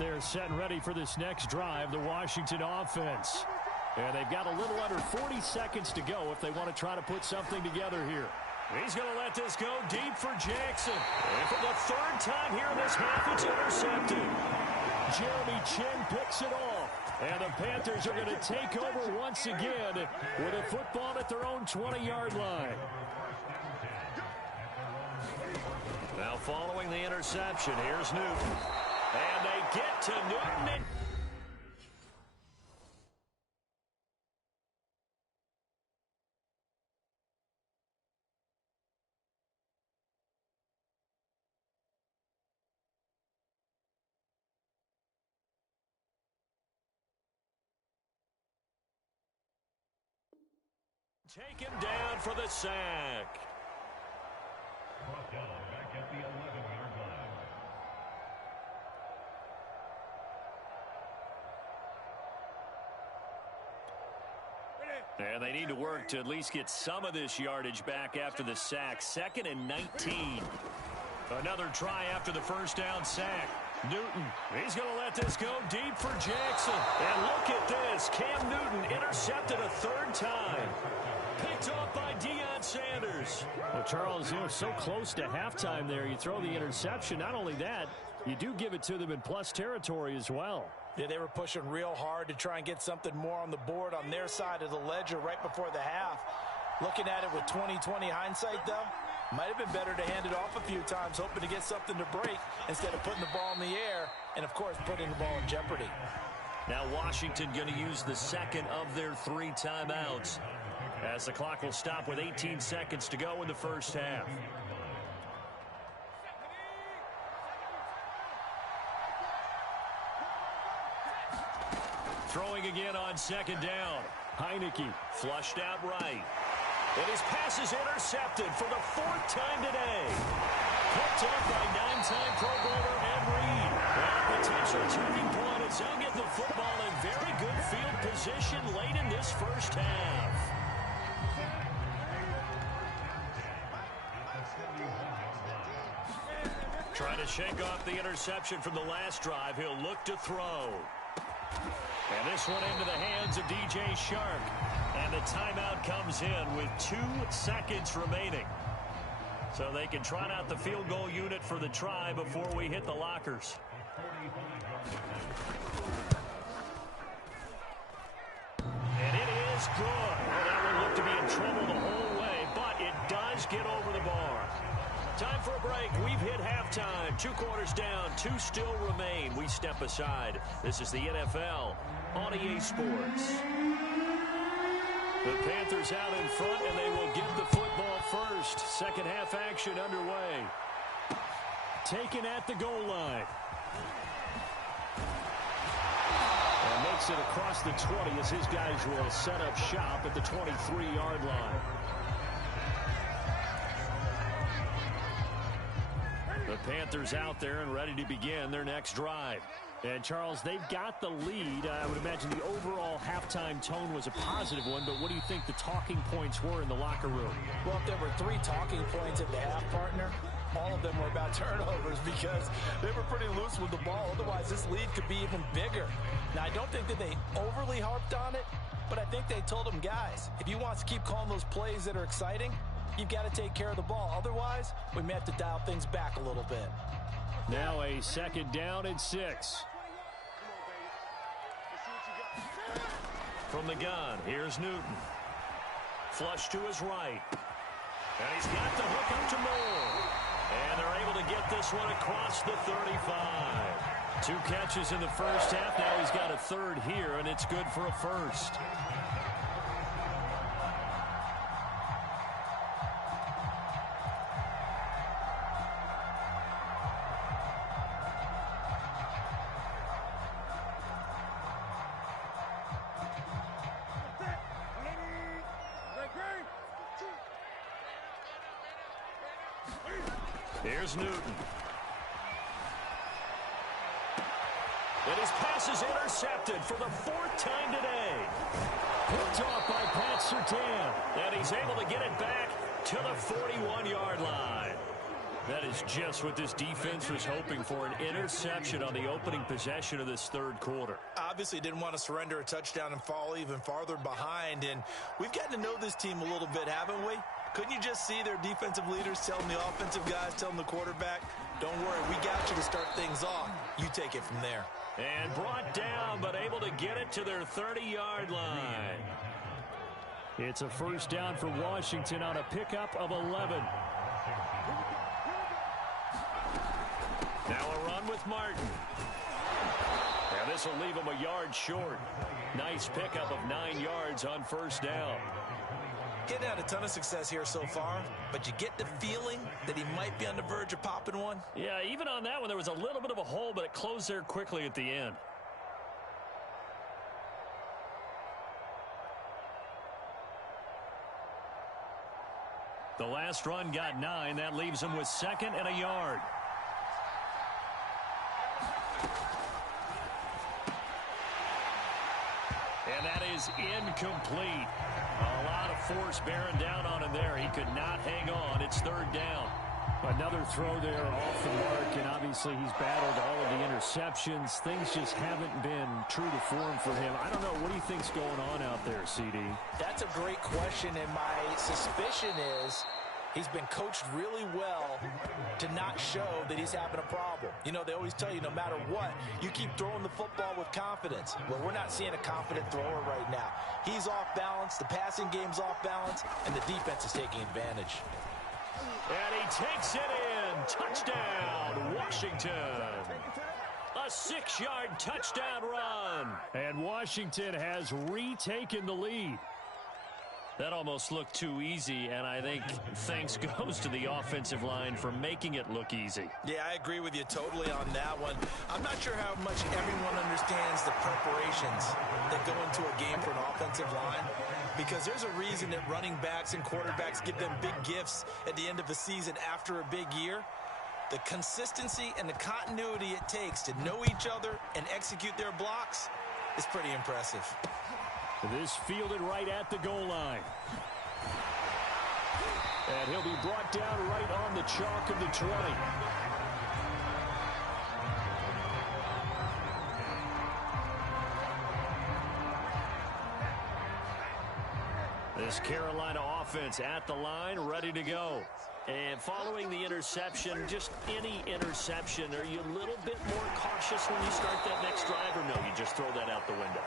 They're set and ready for this next drive, the Washington offense. And they've got a little under 40 seconds to go if they want to try to put something together here. He's going to let this go deep for Jackson. And for the third time here in this half, it's intercepted. Jeremy Chin picks it off. And the Panthers are going to take over once again with a football at their own 20-yard line. Now following the interception, here's Newton. And they get to Newton. Take him down for the sack. Brought down back at the 11-yard line. And they need to work to at least get some of this yardage back after the sack. 2nd and 19. Another try after the first down sack. Newton, he's going to let this go deep for Jackson. And look at this. Cam Newton intercepted a third time. Picked off by Deion Sanders. Well, Charles, so close to halftime there. You throw the interception. Not only that, you do give it to them in plus territory as well. Yeah, they were pushing real hard to try and get something more on the board on their side of the ledger right before the half. Looking at it with 20/20 hindsight, though, might have been better to hand it off a few times, hoping to get something to break instead of putting the ball in the air and, of course, putting the ball in jeopardy. Now Washington going to use the second of their 3 timeouts as the clock will stop with 18 seconds to go in the first half. Throwing again on 2nd down. Heineke flushed out right. And his pass is intercepted for the 4th time today. Picked up by 9-time Pro Bowler Ed Reed. And a potential turning point as he'll get the football in very good field position late in this first half. Trying to shake off the interception from the last drive. He'll look to throw. And this one into the hands of DJ Shark. And the timeout comes in with 2 seconds remaining. So they can trot out the field goal unit for the try before we hit the lockers. And it is good. Well, that one looked to be in trouble the whole way, but it does get over the bar. Time for a break. We've hit halftime. 2 quarters down. 2 still remain. We step aside. This is the NFL on EA Sports. The Panthers out in front, and they will get the football first. Second half action underway. Taken at the goal line. And makes it across the 20 as his guys will set up shop at the 23-yard line. The Panthers out there and ready to begin their next drive. And, Charles, they've got the lead. I would imagine the overall halftime tone was a positive one, but what do you think the talking points were in the locker room? Well, if there were 3 talking points at the half, partner, all of them were about turnovers because they were pretty loose with the ball. Otherwise, this lead could be even bigger. Now, I don't think that they overly harped on it, but I think they told them, guys, if you want to keep calling those plays that are exciting, you've got to take care of the ball. Otherwise, we may have to dial things back a little bit. Now a 2nd down and 6. From the gun, here's Newton. Flush to his right. And he's got the hook up to Moore. And they're able to get this one across the 35. 2 catches in the first half. Now he's got a 3rd here, and it's good for a 1st. Here's Newton. And his pass is intercepted for the 4th time today. Picked off by Pat Surtain. And he's able to get it back to the 41-yard line. That is just what this defense was hoping for, an interception on the opening possession of this third quarter. Obviously didn't want to surrender a touchdown and fall even farther behind, and we've gotten to know this team a little bit, haven't we? Couldn't you just see their defensive leaders telling the offensive guys, telling the quarterback, don't worry, we got you to start things off. You take it from there. And brought down, but able to get it to their 30-yard line. It's a first down for Washington on a pickup of 11. Now a run with Martin. And this will leave him a yard short. Nice pickup of 9 yards on first down. Getting had a ton of success here so far, but you get the feeling that he might be on the verge of popping one. Yeah, even on that one, there was a little bit of a hole, but it closed there quickly at the end. The last run got 9. That leaves him with 2nd and a yard. And that is incomplete. A lot of force bearing down on him there. He could not hang on. It's 3rd down. Another throw there off the mark, and obviously he's battled all of the interceptions. Things just haven't been true to form for him. I don't know. What do you think's going on out there, CD? That's a great question, and my suspicion is he's been coached really well to not show that he's having a problem. You know, they always tell you no matter what, you keep throwing the football with confidence. Well, we're not seeing a confident thrower right now. He's off balance, the passing game's off balance, and the defense is taking advantage. And he takes it in. Touchdown, Washington. A 6-yard touchdown run. And Washington has retaken the lead. That almost looked too easy, and I think thanks goes to the offensive line for making it look easy. Yeah, I agree with you totally on that one. I'm not sure how much everyone understands the preparations that go into a game for an offensive line, because there's a reason that running backs and quarterbacks give them big gifts at the end of the season after a big year. The consistency and the continuity it takes to know each other and execute their blocks is pretty impressive. This fielded right at the goal line. And he'll be brought down right on the chalk of the 20. This Carolina offense at the line, ready to go. And following the interception, just any interception, are you a little bit more cautious when you start that next drive, or no, you just throw that out the window?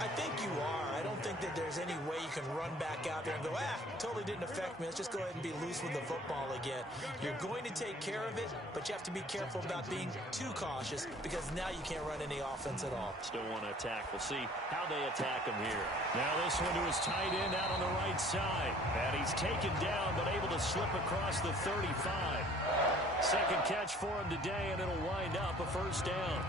I think you are. I don't think that there's any way you can run back out there and go, totally didn't affect me. Let's just go ahead and be loose with the football again. You're going to take care of it, but you have to be careful about being too cautious, because now you can't run any offense at all. Still want to attack. We'll see how they attack him here. Now this one to his tight end out on the right side. And he's taken down, but able to slip across the 35. Second catch for him today, and it'll wind up a first down.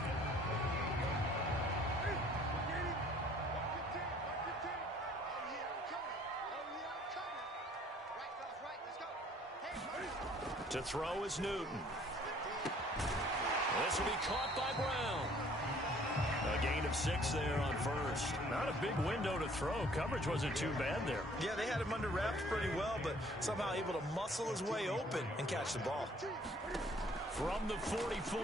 To throw is Newton. This will be caught by Brown. A gain of 6 there on first. Not a big window to throw. Coverage wasn't too bad there. Yeah, they had him under wraps pretty well, but somehow able to muscle his way open and catch the ball. From the 44,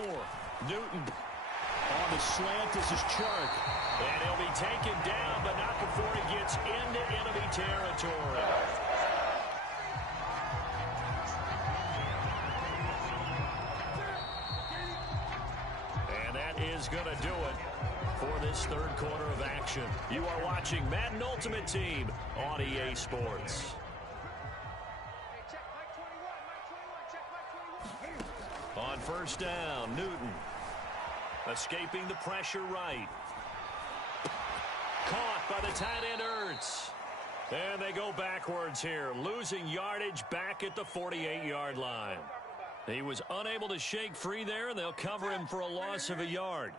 Newton. On the slant, this is Chark. And he'll be taken down, but not before he gets into enemy territory. Is going to do it for this third quarter of action. You are watching Madden Ultimate Team on EA Sports. On first down, Newton escaping the pressure right. Caught by the tight end Ertz. And they go backwards here, losing yardage back at the 48-yard line. He was unable to shake free there, and they'll cover him for a loss of a yard.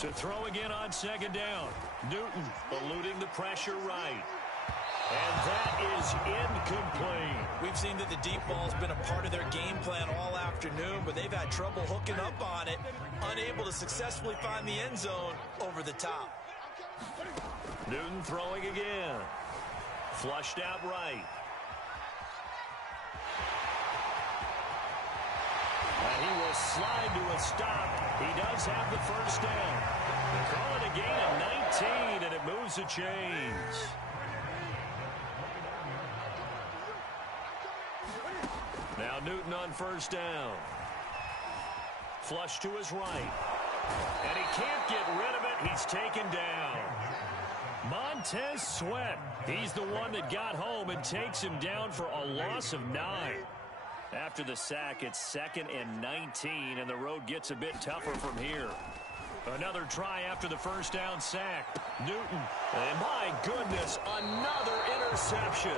To throw again on second down. Newton eluding the pressure right. And that is incomplete. We've seen that the deep ball's been a part of their game plan all afternoon, but they've had trouble hooking up on it, unable to successfully find the end zone over the top. Newton throwing again. Flushed out right. slide to a stop. He does have the first down. They call it a gain of 19, and it moves the chains. Now Newton on first down. Flush to his right. And he can't get rid of it. He's taken down. Montez Sweat. He's the one that got home and takes him down for a loss of 9. After the sack, it's 2nd and 19, and the road gets a bit tougher from here. Another try after the first down sack. Newton. And my goodness, another interception.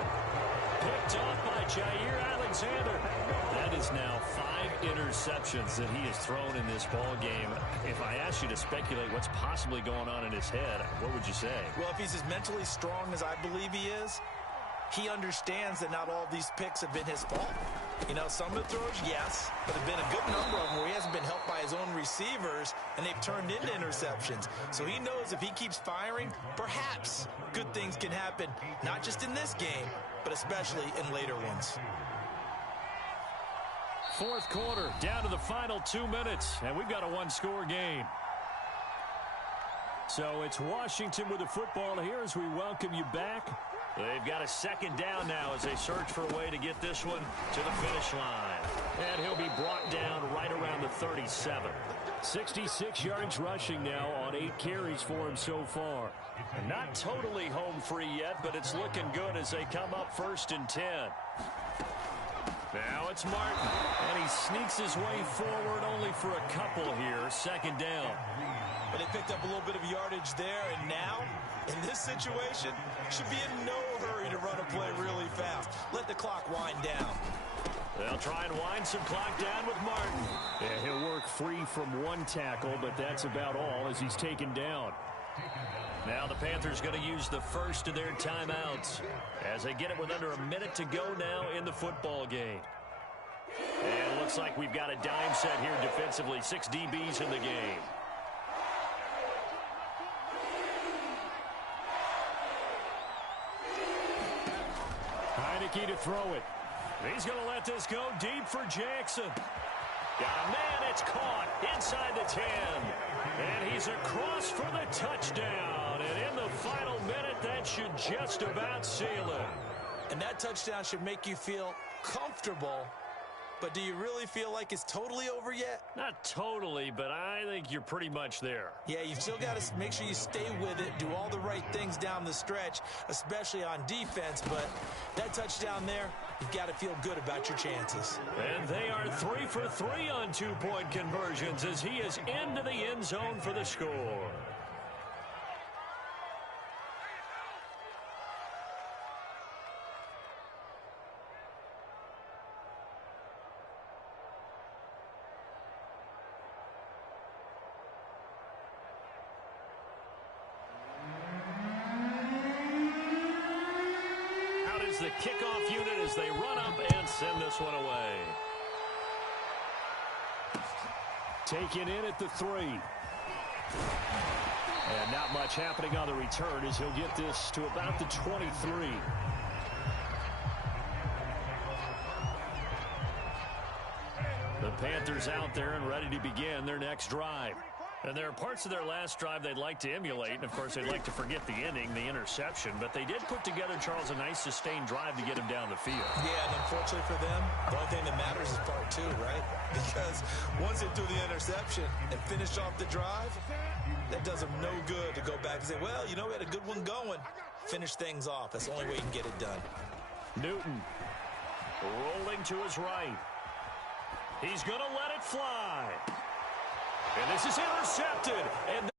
Picked off by Jair Alexander. That is now 5 interceptions that he has thrown in this ball game. If I asked you to speculate what's possibly going on in his head, what would you say? Well, if he's as mentally strong as I believe he is, he understands that not all these picks have been his fault. You know, some of the throws, yes, but there have been a good number of them where he hasn't been helped by his own receivers, and they've turned into interceptions. So he knows if he keeps firing, perhaps good things can happen, not just in this game, but especially in later ones. Fourth quarter, down to the final 2 minutes, and we've got a one-score game. So it's Washington with the football here as we welcome you back. They've got a second down now as they search for a way to get this one to the finish line. And he'll be brought down right around the 37. 66 yards rushing now on 8 carries for him so far. Not totally home free yet, but it's looking good as they come up 1st and 10. Now it's Martin, and he sneaks his way forward only for a couple here. 2nd down. But they picked up a little bit of yardage there, and now, in this situation, should be in no hurry to run a play really fast. Let the clock wind down. They'll try and wind some clock down with Martin. Yeah, he'll work free from one tackle, but that's about all as he's taken down. Now the Panthers going to use the first of their timeouts as they get it with under a minute to go now in the football game. And it looks like we've got a dime set here defensively. 6 DBs in the game. Heineke to throw it. He's going to let this go deep for Jackson. Got a man, it's caught inside the 10. And he's across for the touchdown. And in the final minute, that should just about seal it. And that touchdown should make you feel comfortable. But do you really feel like it's totally over yet? Not totally, but I think you're pretty much there. Yeah, you've still got to make sure you stay with it, do all the right things down the stretch, especially on defense. But that touchdown there, you've got to feel good about your chances. And they are 3 for 3 on 2-point conversions as he is into the end zone for the score. The kickoff unit as they run up and send this one away. Taken in at the 3. And not much happening on the return as he'll get this to about the 23. The Panthers out there and ready to begin their next drive. And there are parts of their last drive they'd like to emulate. And, of course, they'd like to forget the inning, the interception. But they did put together, Charles, a nice sustained drive to get him down the field. Yeah, and unfortunately for them, the only thing that matters is part 2, right? Because once they do the interception and finish off the drive, that does them no good to go back and say, well, you know, we had a good one going. Finish things off. That's the only way you can get it done. Newton rolling to his right. He's going to let it fly. And this is intercepted. And